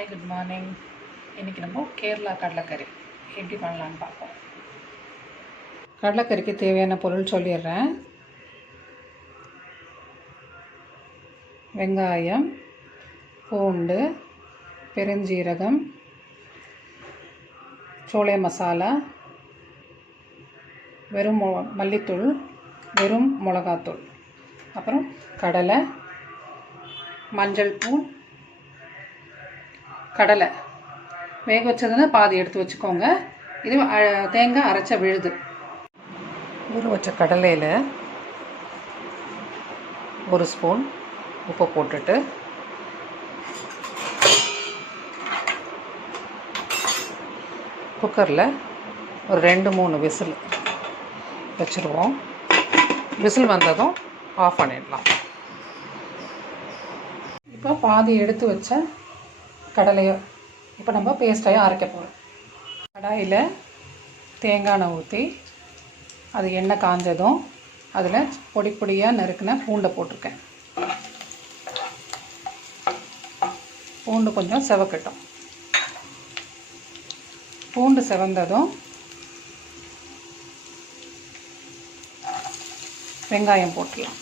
Hi, good morning. இன்றைக்கி நம்ம கேரளா கடலைக்கறி எப்படி பண்ணலான்னு பார்ப்போம். கடலைக்கறிக்கு தேவையான பொருள் சொல்லிடுறேன். வெங்காயம், பூண்டு, பெருஞ்சீரகம், சோளே மசாலா, வெறும் மல்லித்தூள், வெறும் மிளகாத்தூள், அப்புறம் கடலை, மஞ்சள் தூள், கடலை வேக வச்சதுன்னா பாதி எடுத்து வச்சுக்கோங்க. இது தேங்காய் அரைச்ச விழுது. ஊற வச்ச கடலையில் ஒரு ஸ்பூன் உப்பு போட்டுட்டு குக்கரில் ஒரு 2-3 விசில் வச்சுருவோம். விசில் வந்ததும் ஆஃப் பண்ணிடலாம். இப்போ பாதி எடுத்து வச்ச கடலையை இப்போ நம்ம பேஸ்ட்டாக அரைக்க போகிறோம். கடாயில் தேங்காய் எண்ணெய் ஊற்றி அது எண்ணெய் காஞ்சதும் அதில் பொடி பொடியாக நறுக்கின பூண்டை போட்டிருக்கேன். பூண்டு கொஞ்சம் செவக்கட்டும். பூண்டு செவந்ததும் வெங்காயம் போட்டுக்கலாம்.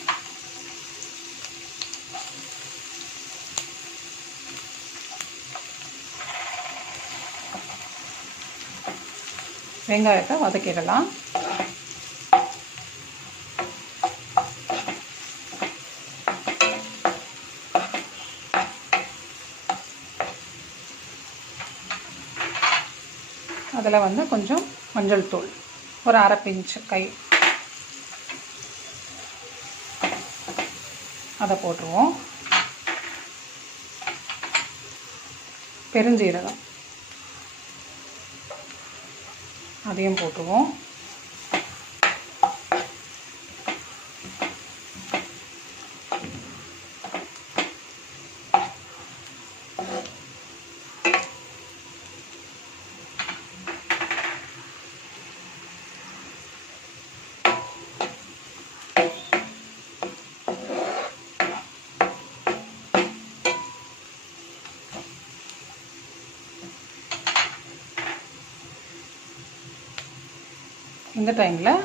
வெங்காயத்தை வதக்கிடலாம். அதில் கொஞ்சம் மஞ்சள் தூள், ஒரு 1/2 பிஞ்சு கை, அதை போட்டுருவோம். பெருஞ்சீரகம் அதையும் போட்டுருவோம். இந்த டைமில்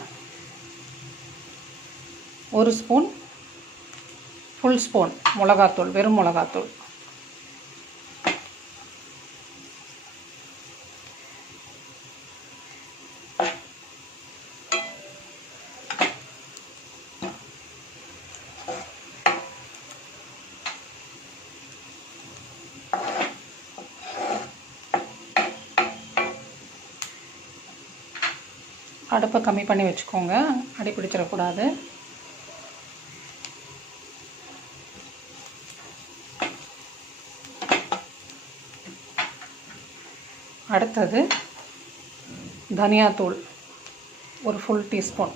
ஒரு ஸ்பூன் ஃபுல் ஸ்பூன் மிளகாத்தூள், வெறும் மிளகாத்தூள், அடுப்பை கம்மி பண்ணி வச்சுக்கோங்க, அடி பிடிச்சிடக்கூடாது. அடுத்தது தனியாத்தூள் ஒரு ஃபுல் டீஸ்பூன்,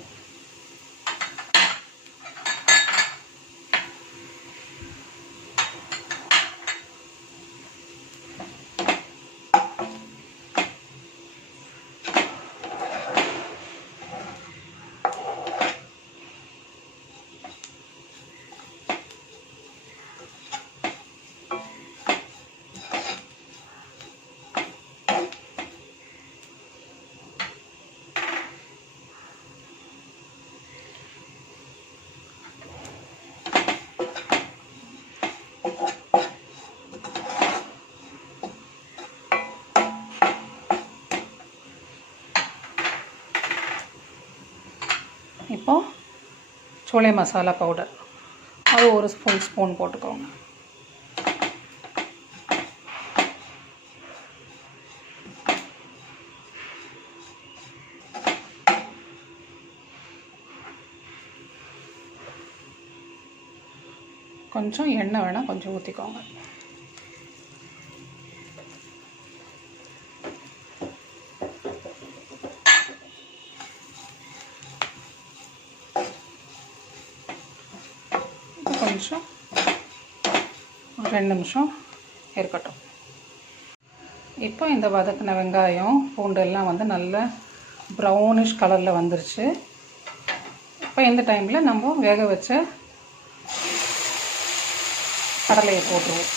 இப்போது சோளே மசாலா பவுடர் அது ஒரு ஃபுல் ஸ்பூன் போட்டுக்கோங்க. கொஞ்சம் எண்ணெய் வேணால் கொஞ்சம் ஊற்றிக்கோங்க. கொஞ்சம் 2 நிமிஷம் இருக்கட்டும். இப்போ இந்த வதக்கின வெங்காயம் பூண்டு எல்லாம் நல்ல ப்ரௌனிஷ் கலரில் வந்துருச்சு. இப்போ இந்த டைமில் நம்ம வேக வச்ச கடலையை போட்டுருவோம்.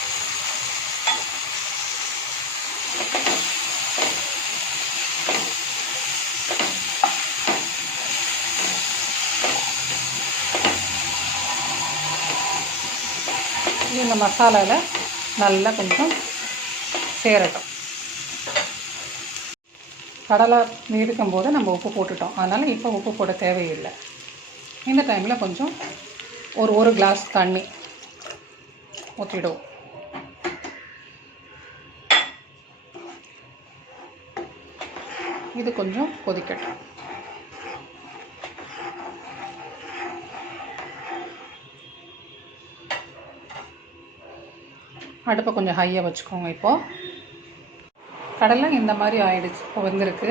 இந்த மசாலாவில் நல்லா கொஞ்சம் சேரட்டும். கடலை நீடிக்கும் போது நம்ம உப்பு போட்டுட்டோம், அதனால் இப்போ உப்பு போட தேவையில்லை. இந்த டைமில் கொஞ்சம் ஒரு கிளாஸ் தண்ணி ஊற்றிடுவோம். இது கொஞ்சம் கொதிக்கட்டும். அடுப்பை கொஞ்சம் ஹையாக வச்சுக்கோங்க. இப்போது கடலை இந்த மாதிரி ஆயிடுச்சு, இப்போ வந்திருக்கு.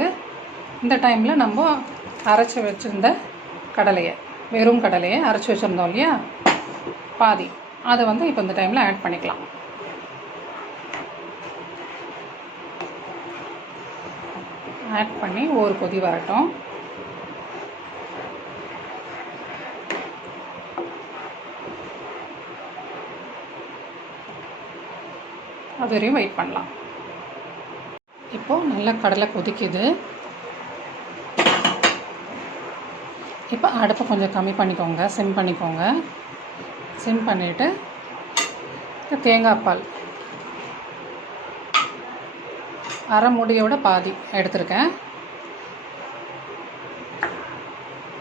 இந்த டைமில் நம்ம அரைச்சி வச்சுருந்த கடலையை, வெறும் கடலையை அரைச்சி வச்சுருந்தோம் இல்லையா, பாதி, அதை வந்து இப்போ இந்த டைமில் ஆட் பண்ணிக்கலாம். ஆட் பண்ணி ஒரு கொதி வரட்டும். அது வரையும் வெயிட் பண்ணலாம். இப்போது நல்லா கடலை கொதிக்குது. இப்போ அடுப்பை கொஞ்சம் கம்மி பண்ணிக்கோங்க, சிம் பண்ணிக்கோங்க. சிம் பண்ணிவிட்டு தேங்காய் பால் அரை மூடியோட பாதி எடுத்திருக்கேன்.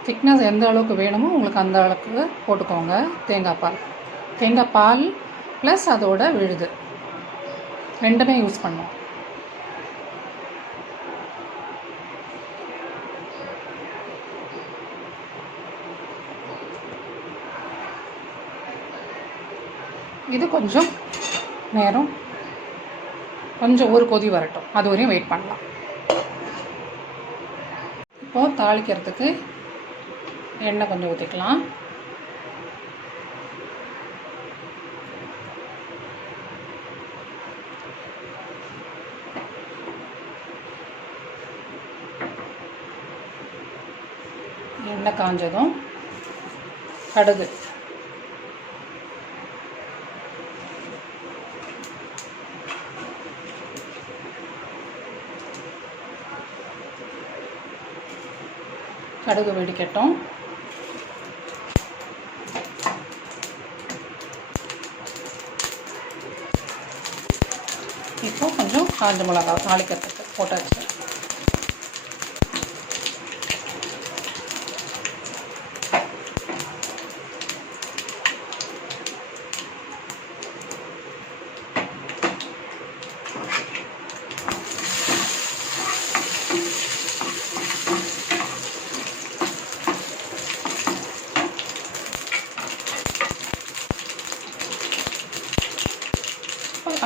திக்னஸ் எந்த அளவுக்கு வேணுமோ உங்களுக்கு அந்த அளவுக்கு போட்டுக்கோங்க. தேங்காய் பால் ப்ளஸ் அதோட விழுது ரெண்டுமே யூஸ் பண்ணுவோம். இது கொஞ்சம் நேரம் கொஞ்சம் ஒரு கொதி வரட்டும், அது வரையும் வெயிட் பண்ணலாம். இப்போது தாளிக்கிறதுக்கு எண்ணெய் கொஞ்சம் ஊற்றிக்கலாம். எண்ணெய் காஞ்சதும் கடுகு, கடுகு வெடிக்கட்டும். இப்போ கொஞ்சம் காஞ்ச மிளகா தாளிக்கிறதுக்கு போட்டாச்சு.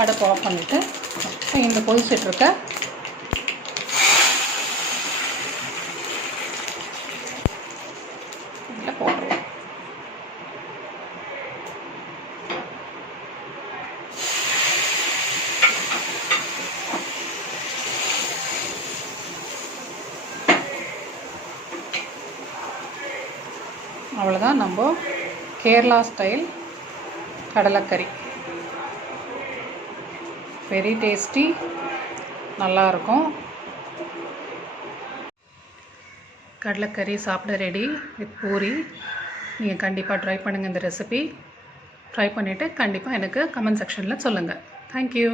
அடுப்பு ஆஃப் பண்ணிவிட்டு இந்த கொதிச்சிட்ருக்க இதில் போட்டுருவோம். அவ்வளோதான், நம்ம கேரளா ஸ்டைல் கடலைக்கறி. வெரி டேஸ்டி, நல்லாயிருக்கும். கடலைக்கறி சாப்பிட ரெடி வித் பூரி. நீங்கள் கண்டிப்பாக ட்ரை பண்ணுங்கள் இந்த ரெசிபி. ட்ரை பண்ணிவிட்டு கண்டிப்பாக எனக்கு கமெண்ட் செக்ஷனில் சொல்லுங்கள். தேங்க்யூ.